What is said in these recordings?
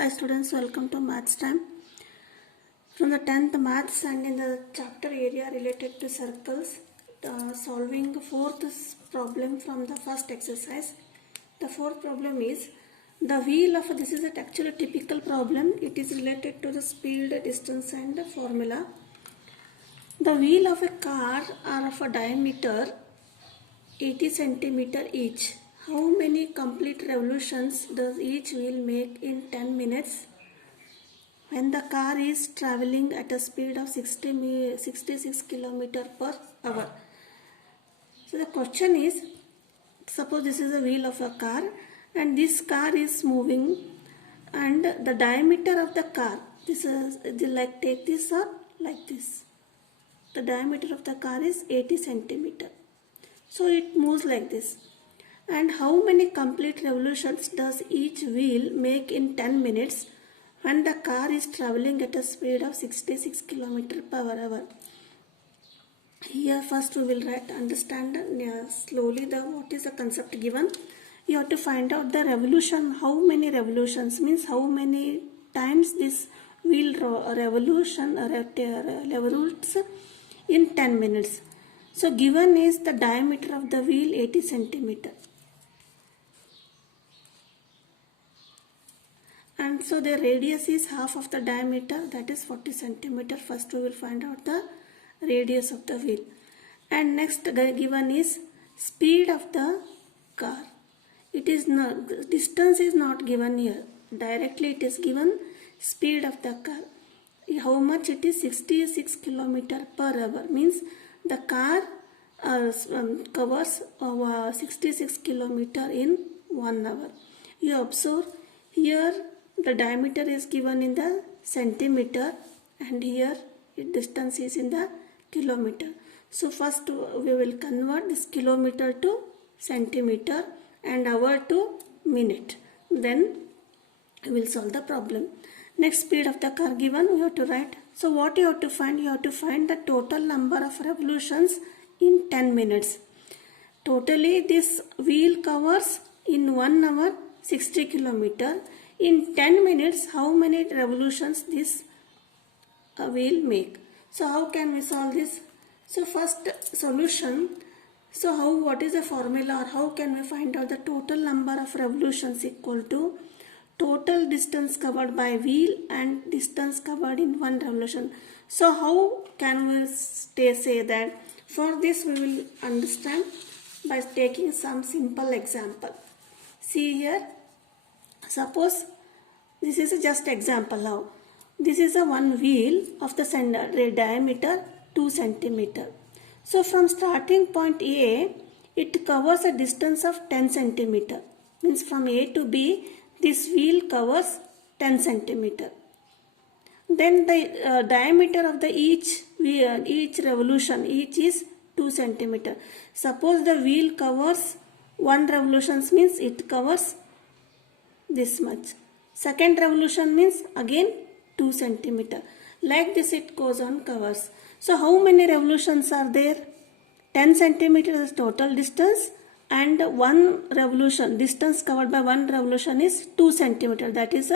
Hi students, welcome to Maths Time. From the 10th Maths and in the chapter area related to circles, solving the fourth problem from the first exercise. The fourth problem is the wheel of, this is actually a typical problem. It is related to the speed, distance and the formula. The wheel of a car are of a diameter 80 centimeter each. How many complete revolutions does each wheel make in 10 minutes when the car is traveling at a speed of 66 km per hour? So the question is, suppose this is the wheel of a car and this car is moving and the diameter of the car, this is like take this or like this. The diameter of the car is 80 centimeter. So it moves like this. And how many complete revolutions does each wheel make in 10 minutes when the car is traveling at a speed of 66 km per hour? Here first we will understand slowly what is the concept given. You have to find out the revolution. How many revolutions means how many times this wheel revolutes in 10 minutes. So given is the diameter of the wheel 80 centimeter. And so the radius is half of the diameter, that is 40 centimeter. First we will find out the radius of the wheel. And next given is speed of the car. It is not, distance is not given here. Directly it is given speed of the car. How much it is? 66 km per hour. Means the car covers 66 km in 1 hour. You observe here the diameter is given in the centimeter and here distance is in the kilometer. So first we will convert this kilometer to centimeter and hour to minute. Then we will solve the problem. Next, speed of the car given, we have to write. So what you have to find? You have to find the total number of revolutions in 10 minutes. Totally this wheel covers in 1 hour 60 km. In 10 minutes, how many revolutions this wheel make? So how can we solve this? So first solution. So what is the formula or how can we find out the total number of revolutions equal to total distance covered by wheel and distance covered in one revolution? So how can we say that? For this we will understand by taking some simple example. See here, suppose this is just example now. This is a one wheel of the center diameter 2 centimeter. So from starting point A, it covers a distance of 10 centimeter. Means from A to B, this wheel covers 10 centimeter. Then the diameter of the each revolution, each is 2 centimeter. Suppose the wheel covers 1 revolution means it covers this much. Second revolution means again 2 centimeter. Like this it goes on covers. So how many revolutions are there? 10 centimeter is total distance and one revolution, distance covered by one revolution is 2 centimeter. That is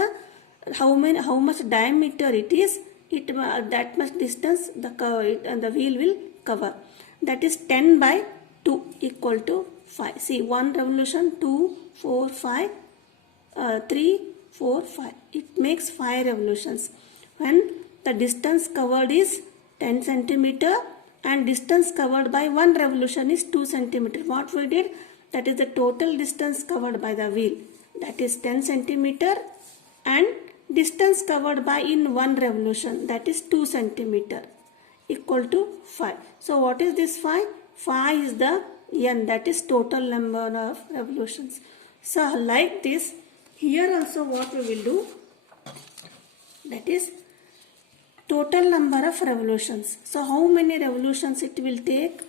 how much diameter it is. That much distance the wheel will cover. That is 10 by 2 equal to 5. See, one revolution 2, 4, 5, 3, 4, 5. It makes 5 revolutions. When the distance covered is 10 centimeter and distance covered by one revolution is 2 centimeter. What we did? That is the total distance covered by the wheel. That is 10 centimeter and distance covered by in one revolution, that is 2 centimeter equal to 5. So what is this 5? 5 is the n, that is total number of revolutions. So like this, here also what we will do, that is total number of revolutions. So how many revolutions it will take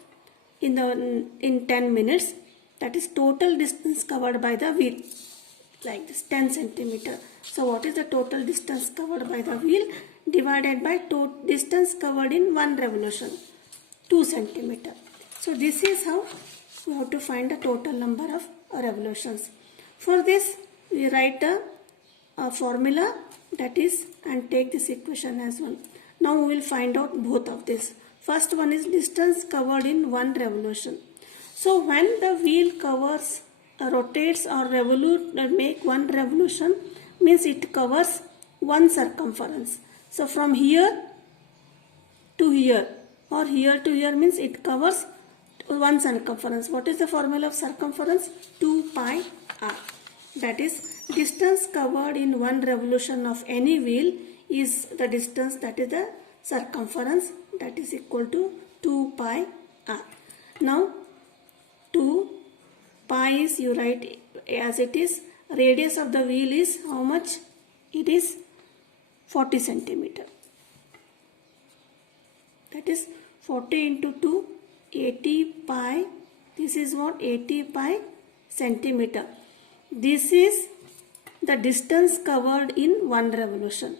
in 10 minutes? That is total distance covered by the wheel. Like this, 10 centimeter. So what is the total distance covered by the wheel divided by distance covered in one revolution? 2 centimeter. So this is how we have to find the total number of revolutions. For this we write the formula, that is, and take this equation as one. Now we will find out both of this. First one is distance covered in one revolution. So when the wheel covers, rotates or make one revolution, means it covers one circumference. So from here to here or here to here means it covers one circumference. What is the formula of circumference? 2 pi r. That is, distance covered in one revolution of any wheel is the distance, that is the circumference, that is equal to 2 pi r. Now 2 pi is, you write as it is, radius of the wheel is how much? It is 40 centimeter. That is 40 into 2, 80 pi. This is what? 80 pi centimeter. This is the distance covered in one revolution.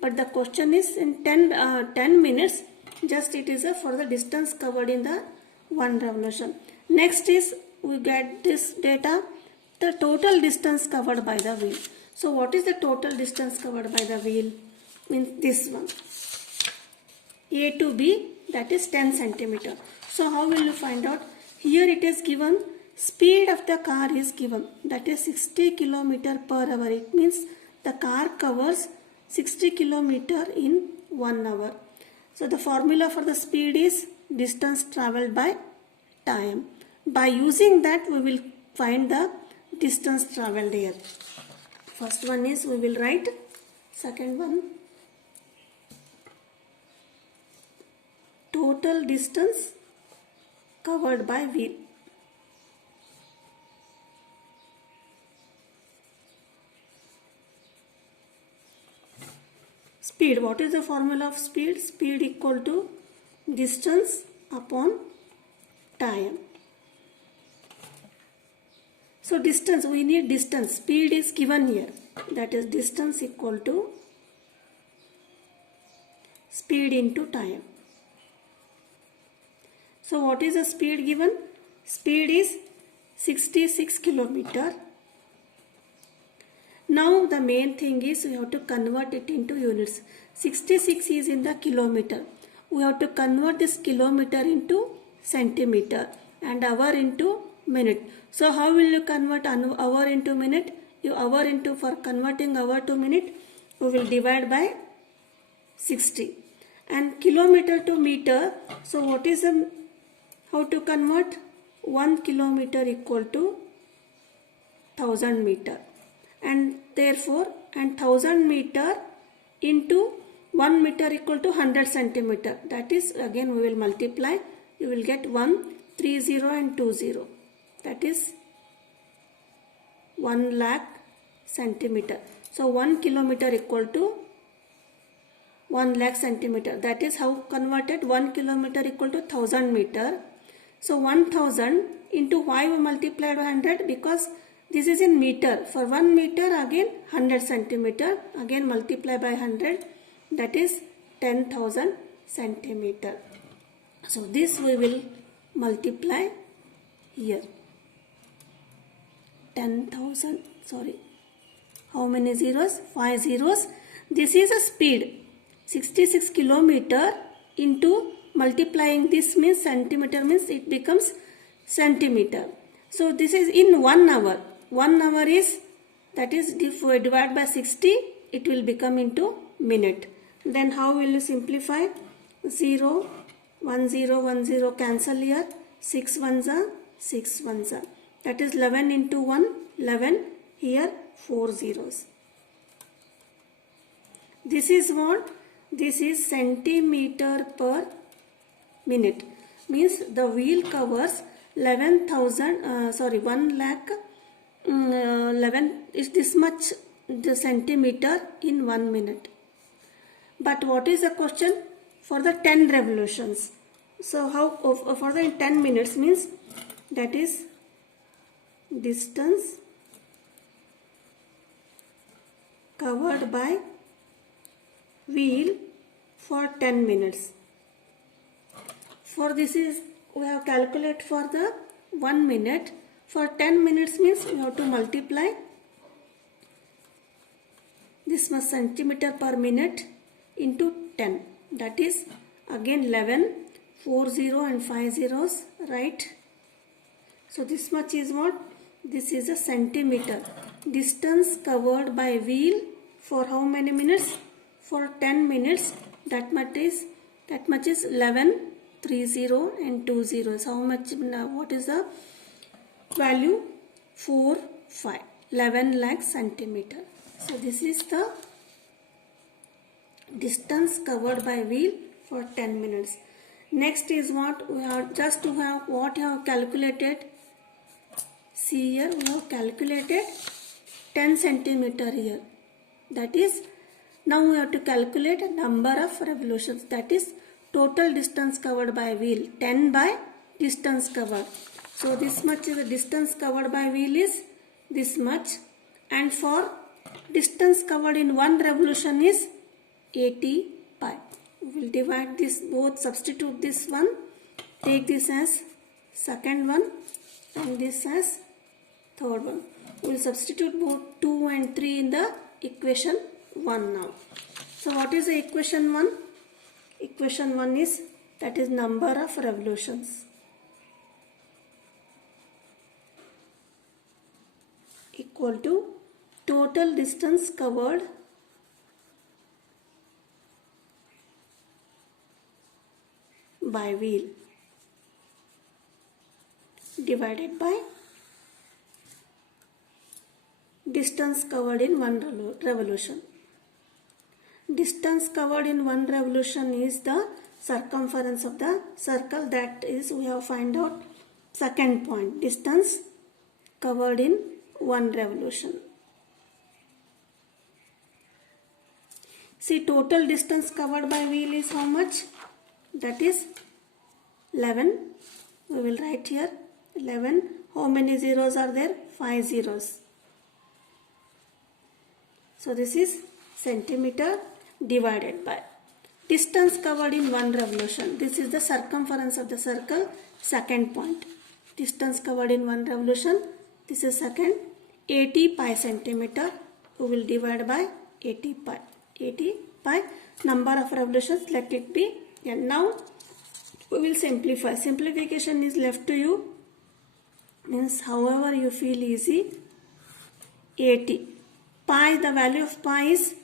But the question is in 10 minutes, just it is for the distance covered in the one revolution. Next is, we get this data, the total distance covered by the wheel. So what is the total distance covered by the wheel? Means this one. A to B, that is 10 centimeter. So how will you find out? Here it is given, speed of the car is given, that is 60 km per hour. It means the car covers 60 km in 1 hour. So the formula for the speed is distance travelled by time. By using that, we will find the distance travelled here. First one is, we will write. Second one, total distance covered by wheel. Speed. What is the formula of speed? Speed equal to distance upon time. So distance, we need distance. Speed is given here. That is distance equal to speed into time. So what is the speed given? Speed is 66 km. Now the main thing is we have to convert it into units. 66 is in the kilometer. We have to convert this kilometer into centimeter and hour into minute. So how will you convert hour into minute? For converting hour to minute, we will divide by 60. And kilometer to meter, so what is how to convert? 1 kilometer equal to 1000 meter. And therefore, 1000 meter into 1 meter equal to 100 centimeter. That is, again we will multiply. You will get 1, 3, 0 and 2, 0. That is 1 lakh centimeter. So 1 kilometer equal to 1 lakh centimeter. That is how converted. 1 kilometer equal to 1000 meter. So 1000 into why we multiplied by 100? Because this is in meter. For 1 meter again 100 centimeter. Again multiply by 100. That is 10,000 centimeter. So this we will multiply here. 10,000. Sorry. How many zeros? 5 zeros. This is a speed. 66 kilometer into multiplying this means centimeter means it becomes centimeter. So this is in 1 hour. 1 hour is, that is, if we divide by 60, it will become into minute. Then how will you simplify? 0, 1 0, 1 0 cancel here. 6 ones are 6 ones are. That is 11 into 1, 11. Here 4 zeros. This is what? This is centimeter per minute. Means the wheel covers 1 lakh 11 is this much the centimeter in 1 minute. But what is the question? For the 10 revolutions. So how for the 10 minutes means that is distance covered by wheel for 10 minutes. For this is we have calculate for the 1 minute. For 10 minutes means we have to multiply this much centimeter per minute into 10. That is again 11, 4 0 and 5 zeros, right? So this much is what? This is a centimeter. Distance covered by wheel for how many minutes? For 10 minutes. That much is 11, 3 0 and 2 zeros. How much? What is the value? 4, 5. 11 lakh centimeter. So this is the distance covered by wheel for 10 minutes. Next is what? We have just to have what you have calculated. See here, we have calculated 10 centimeter here. That is, now we have to calculate a number of revolutions. That is total distance covered by wheel. 10 by distance covered. So this much is the distance covered by wheel is this much. And for distance covered in one revolution is 80 pi. We will divide this both, substitute this one, take this as second one and this as third one. We will substitute both 2 and 3 in the equation 1 now. So what is the equation 1? Equation 1 is, that is number of revolutions equal to total distance covered by wheel divided by distance covered in one revolution. Distance covered in one revolution is the circumference of the circle. That is, we have find out second point, distance covered in one revolution. See, total distance covered by wheel is how much? That is 11. We will write here 11. How many zeros are there? 5 zeros. So this is centimeter divided by distance covered in one revolution. This is the circumference of the circle, second point. Distance covered in one revolution. This is second. 80 pi centimeter. We will divide by 80 pi. 80 pi. Number of revolutions, let it be. And now we will simplify. Simplification is left to you. Means however you feel easy. 80. Pi, the value of pi is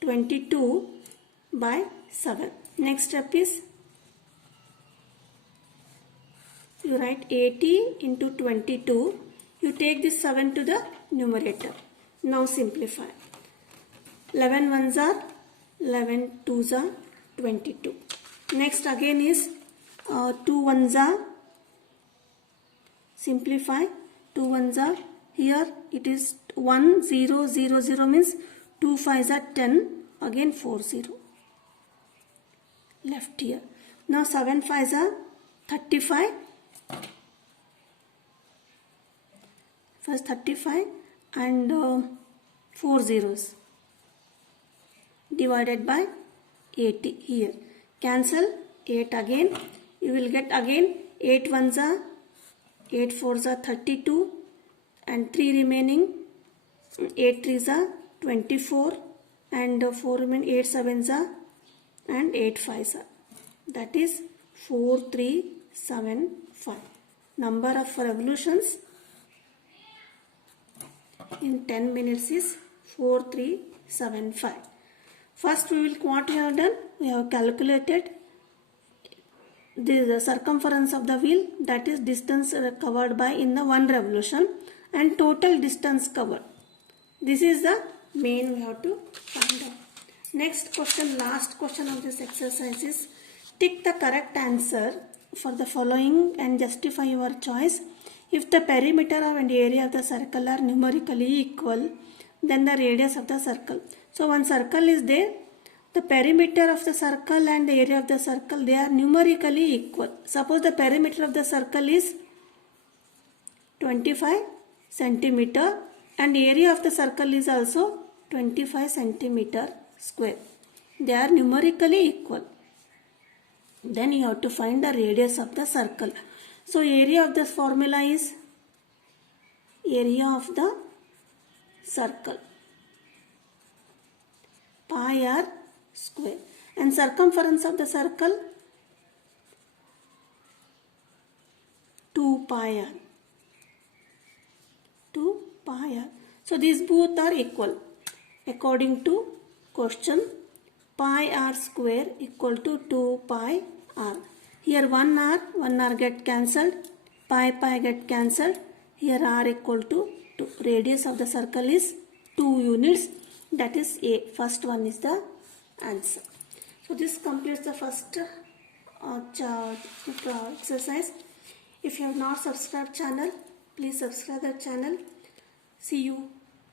22 by 7. Next step is, you write 80 into 22. You take this 7 to the numerator. Now simplify. 11 ones are 11 twos are 22. Next again is 2 ones are, simplify, 2 ones are, here it is 1 0 0 0 means 2 5s are 10, again 4 0 left here. Now 7 5s are 35, first 35 and 4 zeros divided by 80 here. Cancel 8 again. You will get again 8 ones are, 8 fours are 32 and 3 remaining, 8 threes are 24 and 4 remain, 8 sevens are and 8 fives are. That is 4 3 7 5. Number of revolutions in 10 minutes is 4 3 7 5. First we will, what we have done? We have calculated the circumference of the wheel, that is distance covered by in the one revolution, and total distance covered. This is the main we have to find out. Next question, last question of this exercise is, tick the correct answer for the following and justify your choice. If the perimeter and area of the circle are numerically equal, then the radius of the circle. So one circle is there, the perimeter of the circle and the area of the circle, they are numerically equal. Suppose the perimeter of the circle is 25 centimeter and area of the circle is also 25 centimeter square. They are numerically equal. Then you have to find the radius of the circle. So area of this formula is area of the circle. pi r square. And circumference of the circle 2 pi r. 2 pi r. So these both are equal. According to question, pi r square equal to 2 pi r. Here 1 r get cancelled, pi get cancelled. Here r equal to 2. Radius of the circle is 2 units. That is A. First one is the answer. So this completes the first exercise. If you have not subscribed channel, please subscribe the channel. See you